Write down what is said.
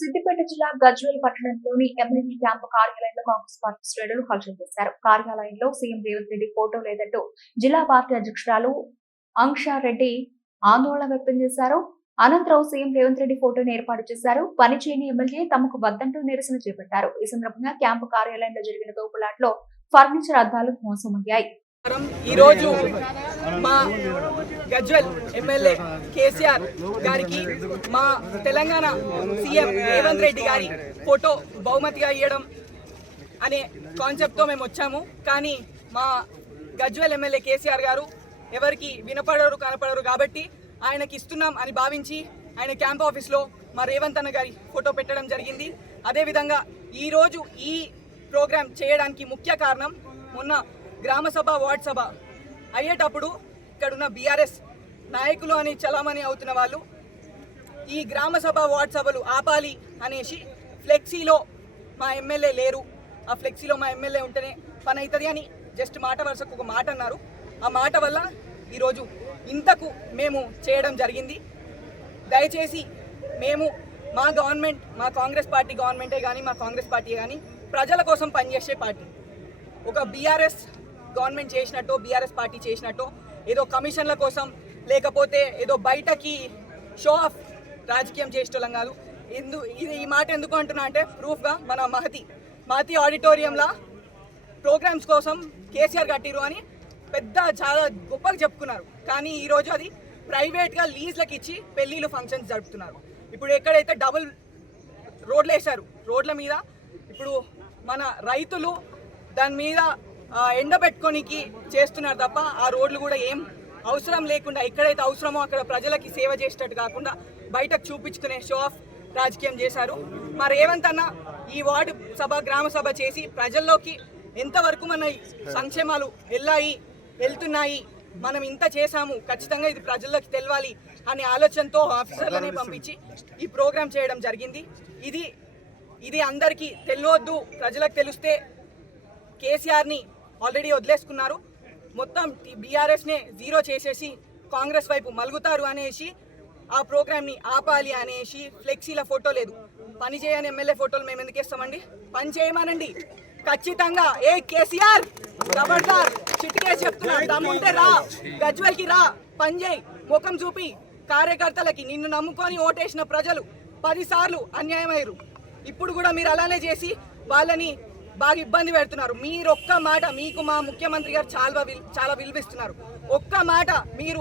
సిద్దిపేట జిల్లా గజ్వేల్ పట్టణంలోని MLA camp కార్యాలయంలో కాంగ్రెస్ పార్టీ శ్రేణులు హల్చల్ చేశారు. కార్యాలయంలో సీఎం రేవంత్ రెడ్డి ఫోటో లేదంటూ జిల్లా పార్టీ అధ్యక్షురాలు అంక్షారెడ్డి ఆందోళన వ్యక్తం చేశారు. అనంతరం సీఎం రేవంత్ రెడ్డి ఫోటోను ఏర్పాటు చేశారు. పని చేయని ఎమ్మెల్యే తమకు వద్దంటూ నిరసన చేపట్టారు. ఈ సందర్భంగా క్యాంపు కార్యాలయంలో జరిగిన తోపులాట్లో ఫర్నిచర్ అద్దాలు మోసమయ్యాయి. ఈ రోజు మా గజ్వేల్ ఎమ్మెల్యే కేసీఆర్ గారికి మా తెలంగాణ సీఎం రేవంత్ రెడ్డి గారి ఫోటో బహుమతిగా ఇవ్వడం అనే కాన్సెప్ట్తో మేము వచ్చాము. కానీ మా గజ్వేల్ ఎమ్మెల్యే కేసీఆర్ గారు ఎవరికి వినపడరు కనపడరు కాబట్టి ఆయనకి ఇస్తున్నాం అని భావించి ఆయన క్యాంప్ ఆఫీస్లో మా రేవంత్ అన్న గారి ఫోటో పెట్టడం జరిగింది. అదేవిధంగా ఈరోజు ఈ ప్రోగ్రాం చేయడానికి ముఖ్య కారణం మొన్న గ్రామ సభ వార్డ్ సభ అయ్యేటప్పుడు ఇక్కడున్న బీఆర్ఎస్ నాయకులు అని చలామణి అవుతున్న వాళ్ళు ఈ గ్రామ సభ వార్డ్ సభలు ఆపాలి అనేసి ఫ్లెక్సీలో మా ఎమ్మెల్యే లేరు, ఆ ఫ్లెక్సీలో మా ఎమ్మెల్యే ఉంటేనే పని అవుతుంది అని జస్ట్ మాట వరుసకు ఒక మాట అన్నారు. ఆ మాట వల్ల ఈరోజు ఇంతకు మేము చేయడం జరిగింది. దయచేసి మేము మా గవర్నమెంట్, మా కాంగ్రెస్ పార్టీ గవర్నమెంటే కానీ మా కాంగ్రెస్ పార్టీ కానీ ప్రజల కోసం పనిచేసే పార్టీ. ఒక బీఆర్ఎస్ గవర్నమెంట్ చేసినట్టు, బీఆర్ఎస్ పార్టీ చేసినట్టు ఏదో కమిషన్ల కోసం లేకపోతే ఏదో బయటకి షో ఆఫ్ రాజకీయం చేసేటోళ్ళం కాదు. ఈ మాట ఎందుకు అంటున్నా అంటే ప్రూఫ్గా మన మహతి ఆడిటోరియంలో ప్రోగ్రామ్స్ కోసం కేసీఆర్ కట్టిరు అని పెద్ద చాలా గొప్పగా చెప్పుకున్నారు. కానీ ఈరోజు అది ప్రైవేట్గా లీజ్లకు ఇచ్చి పెళ్ళిళ్ళు ఫంక్షన్స్ జరుపుతున్నారు. ఇప్పుడు ఎక్కడైతే డబుల్ రోడ్లు వేశారు, రోడ్ల మీద ఇప్పుడు మన రైతులు దాని మీద ఎండబెట్టుకోనికి చేస్తున్నారు తప్ప ఆ రోడ్లు కూడా ఏం అవసరం లేకుండా ఎక్కడైతే అవసరమో అక్కడ ప్రజలకి సేవ చేసేటట్టు కాకుండా బయటకు చూపించుకునే షో ఆఫ్ రాజకీయం చేశారు. మా రేవంత్ అన్న ఈ వార్డు సభ గ్రామ సభ చేసి ప్రజల్లోకి ఎంతవరకు మన సంక్షేమాలు వెళ్తున్నాయి, మనం ఇంత చేశాము, ఖచ్చితంగా ఇది ప్రజల్లోకి తెలవాలి అనే ఆలోచనతో ఆఫీసర్లనే పంపించి ఈ ప్రోగ్రాం చేయడం జరిగింది. ఇది అందరికీ తెలియవద్దు, ప్రజలకు తెలిస్తే కేసీఆర్ని ఆల్రెడీ వదిలేసుకున్నారు, మొత్తం బీఆర్ఎస్నే జీరో చేసేసి కాంగ్రెస్ వైపు మలుగుతారు అనేసి ఆ ప్రోగ్రామ్ని ఆపాలి అనేసి ఫ్లెక్సీల ఫోటో లేదు, పని చేయని ఎమ్మెల్యే ఫోటోలు మేము ఎందుకు ఇస్తామండి, పని చేయమనండి ఖచ్చితంగా. ఏ కేసీఆర్ ఖబర్దార్, చిటికేసి చెప్తున్నా, దమ్ముంటే రా గజ్వేల్కి రా, పని చేయి, ముఖం చూపి. కార్యకర్తలకి నిన్ను నమ్ముకొని ఓటేసిన ప్రజలు 10 సార్లు అన్యాయమయ్యారు. ఇప్పుడు కూడా మీరు అలానే చేసి వాళ్ళని బాగా ఇబ్బంది పెడుతున్నారు. మీరు ఒక్క మాట, మీకు మా ముఖ్యమంత్రి గారు చాలా విలువిస్తున్నారు, ఒక్క మాట మీరు